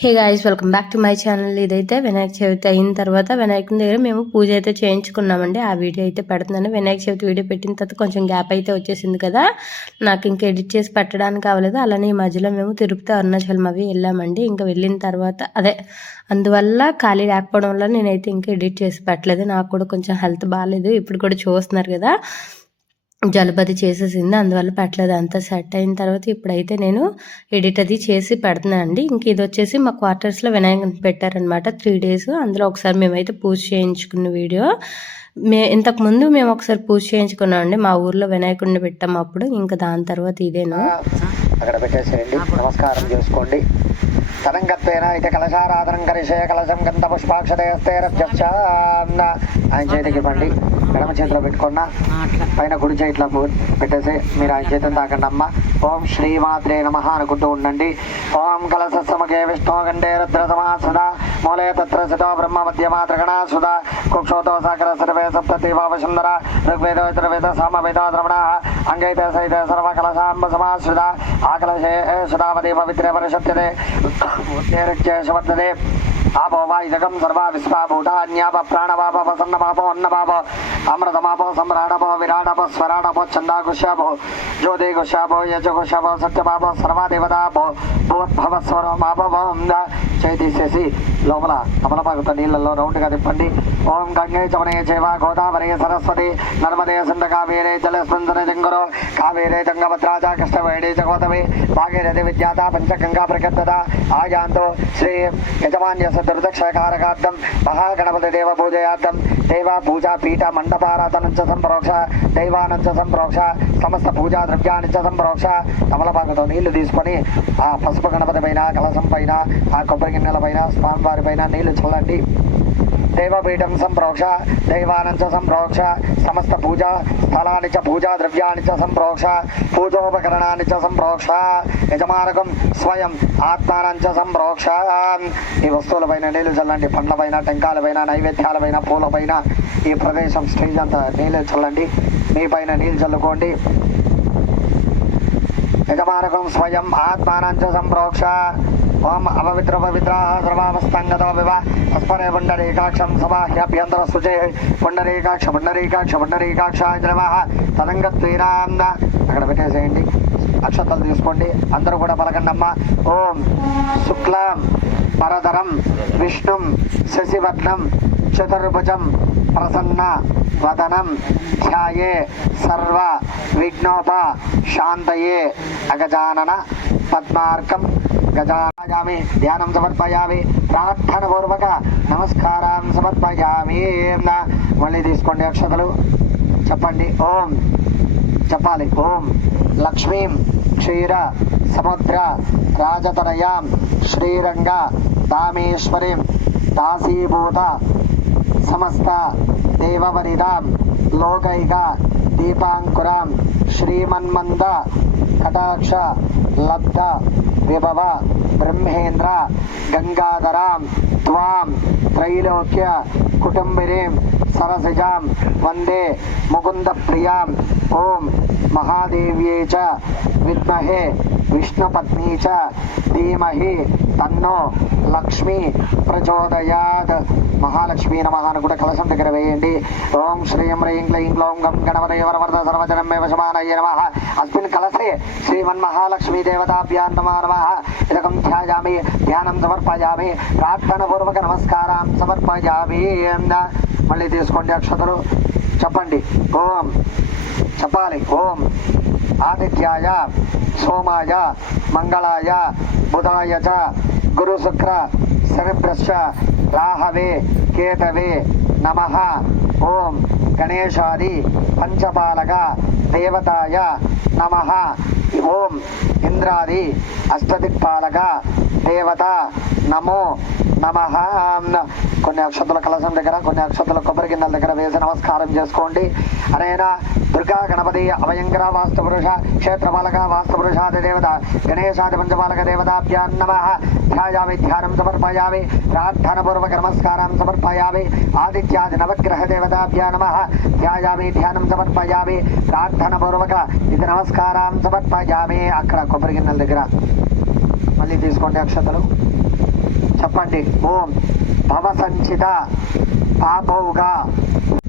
Hey guys, welcome back to my channel. ఇదైతే వినాయక చవితి అయిన తర్వాత వినాయకుని దగ్గర మేము పూజ అయితే చేయించుకున్నామండి. ఆ వీడియో అయితే పెడుతున్నాను. వినాయక చవితి వీడియో పెట్టిన తర్వాత కొంచెం గ్యాప్ అయితే వచ్చేసింది కదా, నాకు ఇంకా ఎడిట్ చేసి పెట్టడానికి అవ్వలేదు. అలానే ఈ మధ్యలో మేము తిరుపతి, అరుణాచలం అవి వెళ్ళామండి. ఇంకా వెళ్ళిన తర్వాత అందువల్ల ఖాళీ లేకపోవడం వల్ల నేనైతే ఇంకా ఎడిట్ చేసి పెట్టలేదు. నాకు కూడా కొంచెం హెల్త్ బాగాలేదు. ఇప్పుడు కూడా చూస్తున్నారు కదా, జలుబది చేసేసింది, అందువల్ల పెట్టలేదు. అంతా సెట్ అయిన తర్వాత ఇప్పుడైతే నేను ఎడిట్ అది చేసి పెడుతున్నాను అండి. ఇంక ఇది వచ్చేసి మా క్వార్టర్స్లో వినాయకుని పెట్టారనమాట 3 days. అందులో ఒకసారి మేమైతే పూజ చేయించుకున్న వీడియో. ఇంతకుముందు మేము ఒకసారి పూజ చేయించుకున్నాం అండి, మా ఊర్లో వినాయకుడిని పెట్టాము అప్పుడు. ఇంకా దాని తర్వాత ఇదేను అక్కడ పెట్టేసేయండి, నమస్కారం చేసుకోండి. తదంగత్వేన అయితే కలశారాధనం కరిషే కలశం గంధ పుష్పాక్షతేస్తే ఆయన చేతికి ఇవ్వండి. ఎడమ చేతిలో పెట్టుకున్నా పైన కుడి చేతిలో పెట్టేసి మీరు ఆయన చేతిని తాకండి. అమ్మ ఓం శ్రీమాత్రే నమః అనుకుంటూ ఉండండి. ఓం కలసముఖే విష్ణు గండే రుద్ర సమాసదా మూలే తత్ర సితో బ్రహ్మ మధ్యమాత్రగణా సుధా కుక్షోతో సాగర సర్వే సప్తీవావసుందర ఋగ్వేదో యజుర్వేద సామవేదో ద్రవణ అంగైతే సైతే సర్వ కలశాంబ సమాశ్రిత ఆకలశే సుధావతి పవిత్రే పరిషత్యతే ఉత్తేరుచ్చేషవర్తతే ఆపో వాయుజగం సర్వా విశ్వాభూతాన్యాప ప్రాణవాప వసన్నమాపో అన్నమాపో అమృతమాపో సమ్రాడపో విరాడపో స్వరాడపో చందాకుశాపో జ్యోతికుశాపో యజకుశాపో సత్యమాపో సర్వాదేవతాపో భూద్భవ స్వరమాపో చేసేసి లోపల అమలపాకుత నీళ్ళల్లో రౌండ్గా తిప్పండి. ఓం గంగే చవనే చేవ గోదావరి సరస్వతి నర్మదే సింధ కావేరే జలస్పందన జంగురో కావేరే జంగభద్రాజ కృష్ణవేణి జగోతమే భాగీరథి విద్యాత పంచగంగా ప్రకృత ఆయాంతో శ్రీ యజమాన్య దుర్దక్షకారకార్థం మహాగణపతి దేవ పూజయార్థం దేవ పూజా పీఠ మండపారాధనం చ సంప్రోక్ష దైవానం చ సంప్రోక్ష సమస్త పూజా ద్రవ్యాన్ని చ సంప్రోక్ష. తమలపాకుతో నీళ్లు తీసుకొని ఆ పసుపు గణపతి పైన, కలసం పైన, ఆ కొబ్బరి గిన్నెల పైన, స్వామివారి పైన నీళ్లు చల్లండి. దేవపీఠం సంప్రోక్ష దైవానం చ సంప్రోక్ష సమస్త పూజా స్థలాన్ని చ పూజా ద్రవ్యాన్ని చ సంప్రోక్ష పూజోపకరణాన్ని చ సంప్రోక్ష యజమానకం స్వయం ఆత్మానం చ సంప్రోక్ష. ఈ వస్తువులపైన నీళ్లు చల్లండి. పండ్లపైన, టెంకాలపైన, నైవేద్యాలపైన, పూలపైన, ఈ ప్రదేశం స్టేజ్ అంతా నీళ్ళు చల్లండి. మీ పైన నీళ్ళు చల్లుకోండి. యజమానకం స్వయం ఆత్మానం చ సంప్రోక్ష. ఓం అపవిత్ర పవిత్ర సర్వావస్థంగతో వివ తస్పరే పుండరీకాక్షం సమాహ్యభ్యంతర శుచే పుండరీకాక్ష పుండరీకాక్ష పుండరీకాక్ష నమః. తదంగత్వేనాం అక్కడ పెట్టేసేయండి. అక్షతలు తీసుకోండి. అందరూ కూడా పలకండమ్మ. ఓం శుక్లాం పరదరం విష్ణుం శశివర్ణం చతుర్భుజం ప్రసన్న వదనం ధ్యాయే సర్వ విఘ్నోప శాంతయే అగజానన పద్మార్కం గజాయామి ధ్యానం సమర్పయామి ప్రార్థన పూర్వక నమస్కారం సమర్పయామి. మళ్ళీ తీసుకోండి అక్షతలు, చెప్పండి. ఓం చెప్పాలి. ఓం లక్ష్మీం క్షీర సముద్ర రాజతనయాం శ్రీరంగ దామేశ్వరీం దాసీభూత సమస్త దేవవనితాం లోకైక దీపాంకురాం శ్రీమన్మంద కటాక్ష లబ్ధ విభవ బ్రహ్మేంద్ర గంగాధరాం త్వాం త్రైలోక్య కుటుంబినీం సరసిజాం వందే ముకుంద ప్రియాం. ఓం మహాదేవ్యే చ విద్మహే విష్ణుపత్ని చ ధీమహి తన్నో లక్ష్మీ ప్రచోదయాత్. మహాలక్ష్మీ నమః అని కూడా కలశం దగ్గర వేయండి. ఓం శ్రీం హ్రీం క్లీం గ్లౌం గం గణపతయే వరవరద సర్వజనం మే వశమానయే నమః. అస్మిన్ కలశే శ్రీమన్మహాలక్ష్మీ దేవతాభ్యాం నమో నమః. ఇదకం ధ్యాయామి, ధ్యానం సమర్పయామి, ప్రార్థన పూర్వక నమస్కారం సమర్పయామి. మళ్ళీ తీసుకోండి అక్షతలు, చెప్పండి. ఓం చెప్పాలి. ఓం ఆదిత్యాయ సోమాయ మంగళాయ బుధాయ చ గురు శుక్ర శనిభ్యశ్చ రాహవే కేతవే నమః. ఓం గణేశాది పంచపాలక దేవతాయ నమః. ఓం ఇంద్రాది అష్టదిక్పాలక దేవత నమో నమః. కొన్ని అక్షతుల కలశం దగ్గర, కొన్ని అక్షతుల కొబ్బరి గిన్నెల దగ్గర వేసి నమస్కారం చేసుకోండి. అనేన దుర్గా గణపతి అభయంకర వాస్తుపురుష క్షేత్రపాలక వాస్తుపురుషాది దేవత గణేశాది పంచపాలక దేవతాభ్యాం నమః. ధ్యాయామి, ధ్యానం సమర్పయామి, ప్రార్థన పూర్వక నమస్కారం సమర్పయామి. ఆదిత్యాది నవగ్రహ దేవతాభ్యా నమః. ధ్యాయామి, ధ్యానం సమర్పయామి, ప్రార్థన పూర్వక ఇది నమస్కారం సమర్పయామి. అక్కడ కొబ్బరి గిన్నెల దగ్గర మళ్ళీ తీసుకోండి అక్షతలు, చెప్పండి. ఓం భవసంచిత పాపౌగా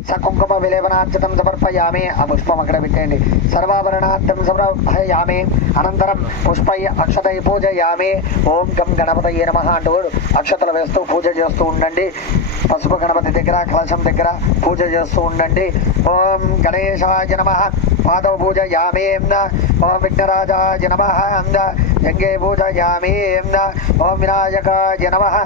సకుంకుమ విలేవనార్చితం సమర్పయామి. ఆ పుష్పం అక్కడ పెట్టండి. సర్వాభరణార్థం సమర్పయామి. అనంతరం పుష్పై అక్షతై పూజయామి. ఓం గం గణపతయే నమః అంటూ అక్షతలు వేస్తూ పూజ చేస్తూ ఉండండి. పసుపు గణపతి దగ్గర కలశం దగ్గర పూజ చేస్తూ ఉండండి. ఓం గణేశాయ నమః పాదౌ పూజయామి. ఓం విఘ్నరాజాయ నమః జంగే పూజయామి. ఓం వినాయకాయ నమః.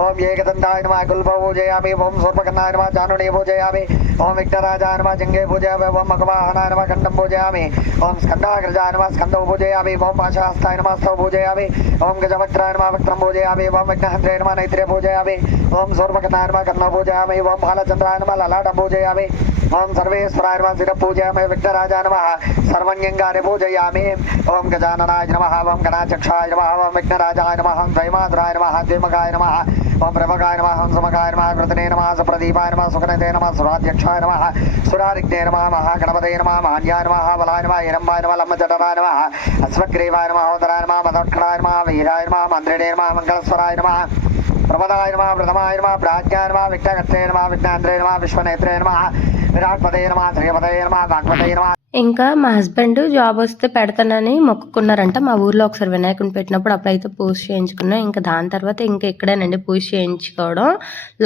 ఓం ఏకదండాయ నమః గుల్ప పూజయామి. ఓం సూర్పకర్ణాయ నమః జానునే పూజయామి. ఓం విఘ్నరాజాయ నమః జంగే పూజయామి. ఓం మఖవాహనాయ నమః కంఠం పూజయామి. ఓం స్కందాగ్రజాయ నమః స్కందౌ పూజయామి. ఓం పాశహస్తాయ నమః హస్తౌ పూజయామి. ఓం గజవక్త్రాయ నమః వక్త్రం పూజయామి. ఓం విఘ్నహంత్రే నమః నేత్రే పూజయామి. ఓం సూర్పకర్ణాయ నమః కర్ణౌ పూజయామి. ఓం బాలచంద్రాయ నమః లలాటం పూజయామి. ఓం సర్వేశ్వరాయ నమః శిర పూజయామి. విఘ్నరాజాయ నమః సర్వజ్ఞంగాని పూజయామి. ఓం గజాననాయ నమః. ఓం గణాచక్షాయ నమః. ఓం విఘ్నరాజాయ నమః. ఓం ద్వైమాతురాయ నమః. ద్విమకాయ నమః. ఓం ప్రభగాయ నమః. ఓం సుమకాయ నమః. కృతనే నమః. సుప్రదీపాయ నమః. సుగణతే నమః. సురాధ్యక్షాయ నమః. సురారిగ్నే నమః. మహాగణపతయే నమః. మాన్యాయ నమః. బలాయ నమః. హిరంబాయ నమః. లమ్మజటరాయ నమః. అశ్వగ్రీవాయ నమః. ఓదరాయ నమః. మదోత్కడాయ నమః. వీరాయ నమః. మంత్రిణే నమః. మంగళస్వరాయ నమః. ప్రమదాయ నమః. ప్రథమాయ నమః. ప్రాజ్ఞాయ నమః. విఘ్నకర్తే నమః. విఘ్నాంధ్రే నమః. విశ్వనేత్రే నమః. విరాట్పతయే నమః. శ్రీపతయే నమః. వాగ్పతయే నమః. ఇంకా మా హస్బెండ్ జాబ్ వస్తే పెడతానని మొక్కుకున్నారంట. మా ఊర్లో ఒకసారి వినాయకుని పెట్టినప్పుడు అప్పుడైతే పూజ చేయించుకున్నాం. ఇంకా దాని తర్వాత ఇంకా ఇక్కడేనండి పూజ చేయించుకోవడం.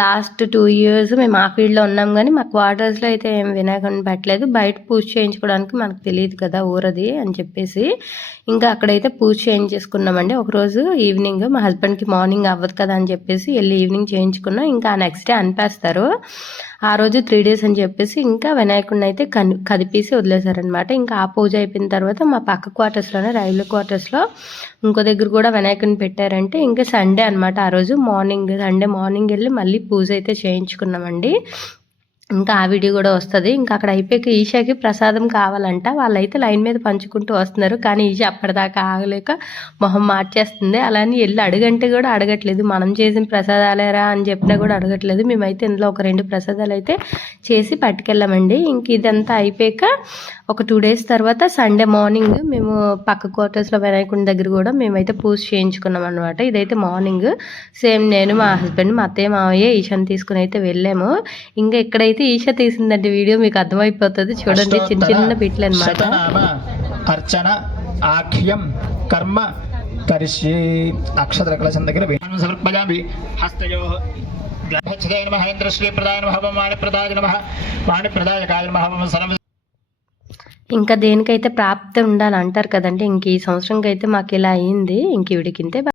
లాస్ట్ 2 years మేము ఆ ఫీల్డ్లో ఉన్నాం, కానీ మా క్వార్టర్స్లో అయితే ఏం వినాయకుని పెట్టలేదు. బయట పూజ చేయించుకోవడానికి మనకు తెలియదు కదా ఊరది అని చెప్పేసి ఇంకా అక్కడైతే పూజ చేయించేసుకున్నామండి. ఒకరోజు ఈవినింగ్ మా హస్బెండ్కి మార్నింగ్ అవ్వదు కదా అని చెప్పేసి వెళ్ళి ఈవినింగ్ చేయించుకున్నాం. ఇంకా నెక్స్ట్ డే అనిపేస్తారు. ఆ రోజు 3 days అని చెప్పేసి ఇంకా వినాయకుడిని అయితే కదిపేసి వదిలేశారనమాట. ఇంకా ఆ పూజ అయిపోయిన తర్వాత మా పక్క క్వార్టర్స్లోనే రైల్వే క్వార్టర్స్లో ఇంకో దగ్గర కూడా వినాయకుడిని పెట్టారంటే ఇంకా సండే అనమాట. ఆ రోజు సండే మార్నింగ్ వెళ్ళి మళ్ళీ పూజ అయితే చేయించుకున్నామండి. ఇంకా ఆ వీడియో కూడా వస్తుంది. ఇంకా అక్కడ అయిపోయాక ఈషాకి ప్రసాదం కావాలంట. వాళ్ళైతే లైన్ మీద పంచుకుంటూ వస్తున్నారు, కానీ ఈషా అప్పటిదాకా ఆగలేక మొహం మార్చేస్తుంది. అలాని వెళ్ళి అడగంటే కూడా అడగట్లేదు. మనం చేసిన ప్రసాదాలేరా అని చెప్పినా కూడా అడగట్లేదు. మేమైతే ఇందులో ఒక 2 ప్రసాదాలు అయితే చేసి పట్టుకెళ్ళామండి. ఇంక ఇదంతా అయిపోయాక ఒక 2 days తర్వాత సండే మార్నింగ్ మేము పక్క క్వార్టర్స్లో వినాయకుడి దగ్గర కూడా మేమైతే పూజ చేయించుకున్నాం అనమాట. ఇదైతే మార్నింగ్ సేమ్ నేను మా హస్బెండ్ మా అత్తయ్య మావయ్య ఈశాని తీసుకుని అయితే వెళ్ళాము. ఇంకా ఇక్కడైతే ఈషా తీసిందండి వీడియో, మీకు అర్థమైపోతుంది చూడండి. చిన్న చిన్న బిట్లు అనమాట. అర్చన ఆఖ్యం కర్మ కరిష్యే అక్షర కలశం దగ్గర సమర్పయామి. హస్తయో మహేంద్రశ్రీ ప్రదాయ నమః. వాణిప్రదాయ నమః. వాణిప్రదాయకాయ నమః. సర్వ ఇంకా దేనికైతే ప్రాప్తి ఉండాలి అంటారు కదండి. ఇంక ఈ సంవత్సరంకి అయితే మాకు ఇలా అయ్యింది. ఇంక ఈవిడికింతే.